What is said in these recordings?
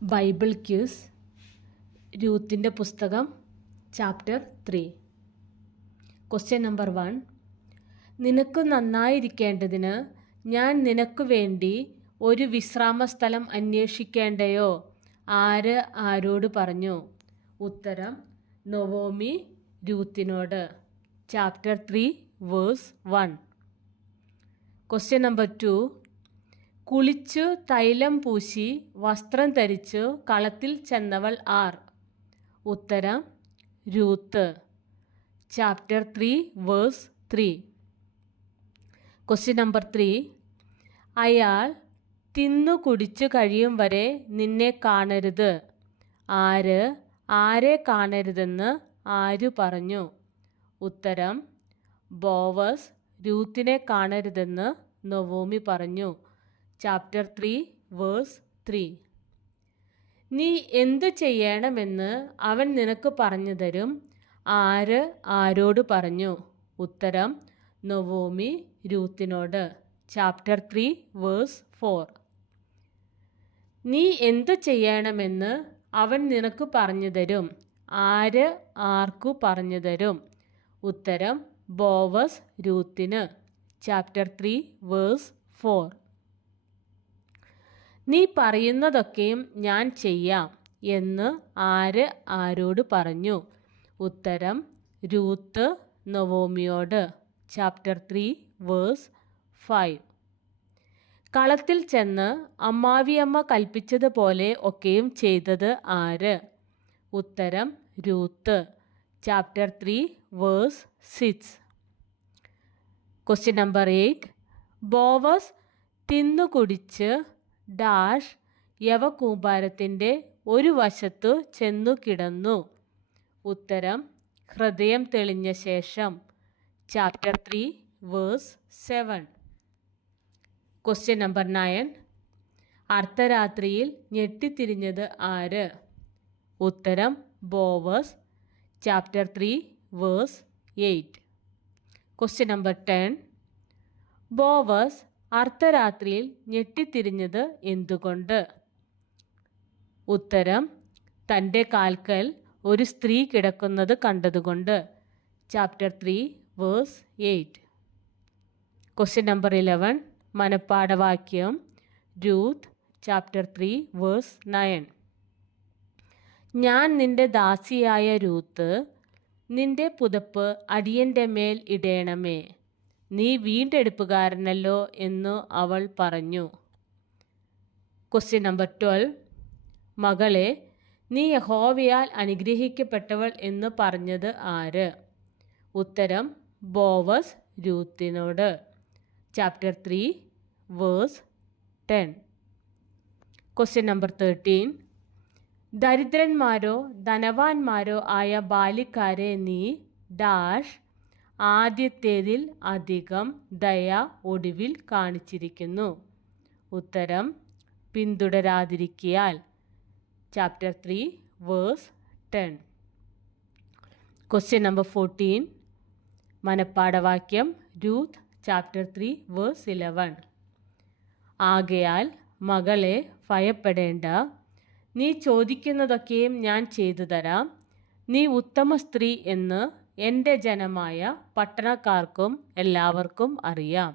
Bible quiz രൂത്തിൻ്റെ പുസ്തകം chapter 3. Question number 1. നിനക്ക് നന്നായിരിക്കേണ്ടതിന് ഞാൻ നിനക്ക് വേണ്ടി ഒരു വിശ്രാമസ്ഥലം അന്വേഷിക്കേണ്ടയോ? ആര് ആരോട് പറഞ്ഞു? ഉത്തരം നൊവോമി രൂത്തിനോട്. Chapter 3 verse 1. Question number 2. കുളിച്ചു തൈലം പൂശി വസ്ത്രം ധരിച്ചു കളത്തിൽ ചെന്നവൾ ആർ? ഉത്തരം Ruth. Chapter 3 verse 3. Question number 3. അയാൾ തിന്നു കുടിച്ചു കഴിയും വരെ നിന്നെ കാണരുത്. ആരെ കാണരുതെന്ന് ആര് പറഞ്ഞു? ഉത്തരം ബോവസ് രൂത്തിനെ കാണരുതെന്ന് നൊവോമി പറഞ്ഞു. Chapter 3 verse 3. നീ എന്തു ചെയ്യണമെന്ന് അവൻ നിനക്ക് പറഞ്ഞു തരും. ആര് ആരോട് പറഞ്ഞു? ഉത്തരം നൊവോമി രൂത്തിനോട്. Chapter 3 verse 4. നീ എന്തു ചെയ്യണമെന്ന് അവൻ നിനക്ക് പറഞ്ഞു തരും. ആര് ആർക്കു പറഞ്ഞു തരും? ഉത്തരം ബോവസ് രൂത്തിന്. Chapter 3 verse 4. നീ പറയുന്നതൊക്കെയും ഞാൻ ചെയ്യാം എന്ന് ആര് ആരോട് പറഞ്ഞു? ഉത്തരം രൂത്ത് നൊവോമിയോട്. Chapter 3 verse 5. കളത്തിൽ ചെന്ന് അമ്മാവിയമ്മ കൽപ്പിച്ചതുപോലെ ഒക്കെയും ചെയ്തത് ആര്? ഉത്തരം Ruth. Chapter 3 verse 6. Question number 8. Boaz തിന്നു കുടിച്ച് ഡാഷ് യവകൂമ്പാരത്തിൻ്റെ ഒരു വശത്തു ചെന്നു കിടന്നു. ഉത്തരം ഹൃദയം തെളിഞ്ഞ ശേഷം. Chapter 3 verse 7. Question number 9. അർദ്ധരാത്രിയിൽ ഞെട്ടിത്തിരിഞ്ഞത് ആര്? ഉത്തരം Boaz. Chapter 3 verse 8. Question number 10. Boaz അർദ്ധരാത്രിയിൽ ഞെട്ടിത്തിരിഞ്ഞത് എന്തുകൊണ്ട്? ഉത്തരം തൻ്റെ കാൽക്കൽ ഒരു സ്ത്രീ കിടക്കുന്നത് കണ്ടതുകൊണ്ട്. Chapter 3 verse 8. Question number 11. മനപ്പാഠവാക്യം രൂത്ത് ചാപ്റ്റർ 3 വേഴ്സ് 9. ഞാൻ നിന്റെ ദാസിയായ രൂത്ത്, നിന്റെ പുതപ്പ് അടിയൻ്റെ മേൽ ഇടേണമേ. നീ വീണ്ടെടുപ്പുകാരനല്ലോ എന്നു അവൾ പറഞ്ഞു. Question number 12. മകളെ, നീ യഹോവയാൽ അനുഗ്രഹിക്കപ്പെട്ടവൾ എന്ന് പറഞ്ഞത് ആര്? ഉത്തരം ബോവസ് രൂത്തിനോട്. Chapter 3 verse 10. Question number 13. ദരിദ്രന്മാരോ ധനവാന്മാരോ ആയ ബാല്യക്കാരെ നീ ഡാഷ് ആദ്യത്തേതിൽ അധികം ദയ ഒടുവിൽ കാണിച്ചിരിക്കുന്നു. ഉത്തരം പിന്തുടരാതിരിക്കിയാൽ. Chapter 3 verse 10. Question number 14. മനപ്പാഠവാക്യം രൂത്ത് ചാപ്റ്റർ 3 വേഴ്സ് 11. ആകയാൽ മകളെ ഭയപ്പെടേണ്ട, നീ ചോദിക്കുന്നതൊക്കെയും ഞാൻ ചെയ്തു തരാം. നീ ഉത്തമ സ്ത്രീ എന്ന് എൻ്റെ ജനമായ പട്ടണക്കാർക്കും എല്ലാവർക്കും അറിയാം.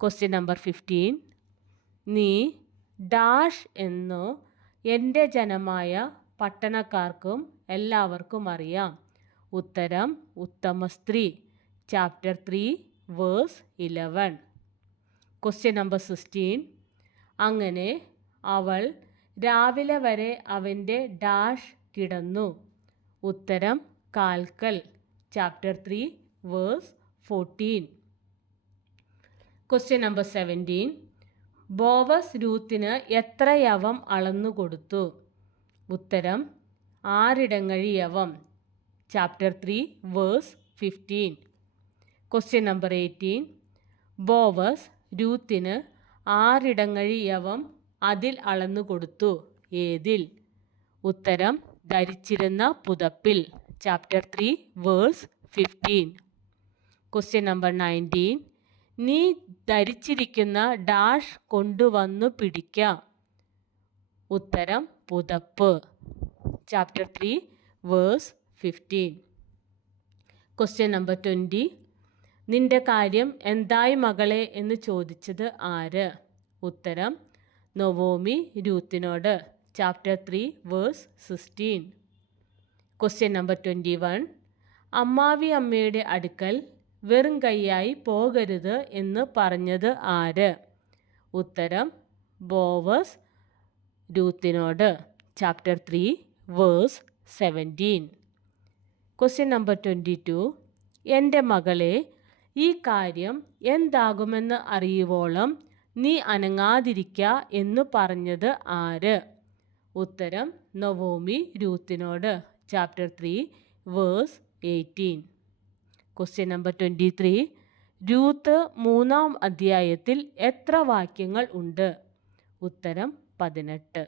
Question number 15. നീ ഡാഷ് എന്നു എൻ്റെ ജനമായ പട്ടണക്കാർക്കും എല്ലാവർക്കും അറിയാം. ഉത്തരം ഉത്തമ സ്ത്രീ. Chapter 3 verse 11. Question number 16. അങ്ങനെ അവൾ രാവിലെ വരെ അവൻ്റെ ഡാഷ് കിടന്നു. ഉത്തരം കാൽക്കൽ. Chapter 3 verse 14. Question number 17. Boaz രൂത്തിന് എത്ര യവം അളന്നു കൊടുത്തു? ഉത്തരം 6 ഇടങ്ങഴി യവം. Chapter 3 verse 15. Question number 18. Boaz രൂത്തിന് 6 ഇടങ്ങഴി യവം അതിൽ അളന്നു കൊടുത്തു. ഏതിൽ? ഉത്തരം ധരിച്ചിരുന്ന പുതപ്പിൽ. Chapter 3 verse 15. Question number 19. നീ ധരിച്ചിരിക്കുന്ന ഡാഷ് കൊണ്ടുവന്നു പിടിക്കാം. ഉത്തരം പുതപ്പ്. Chapter 3 verse 15. Question number 20. നിന്റെ കാര്യം എന്തായി മകളെ എന്ന് ചോദിച്ചത് ആര്? ഉത്തരം നൊവോമി രൂത്തിനോട്. Chapter 3 verse 16. Question number 21. അമ്മാവി അമ്മയുടെ അടുക്കൽ വെറും കൈയായി പോകരുത് എന്ന് പറഞ്ഞത് ആര്? ഉത്തരം ബോവസ് രൂത്തിനോട്. Chapter 3 verse 17. Question number 22. എൻ്റെ മകളെ, ഈ കാര്യം എന്താകുമെന്ന് അറിയുവോളം നീ അനങ്ങാതിരിക്ക എന്ന് പറഞ്ഞത് ആര്? ഉത്തരം നൊവോമി രൂത്തിനോട്. Chapter 3 verse 18. Question number 23. Ruth 3-ാം അധ്യായത്തിൽ എത്ര വാക്യങ്ങൾ ഉണ്ട്? ഉത്തരം 18.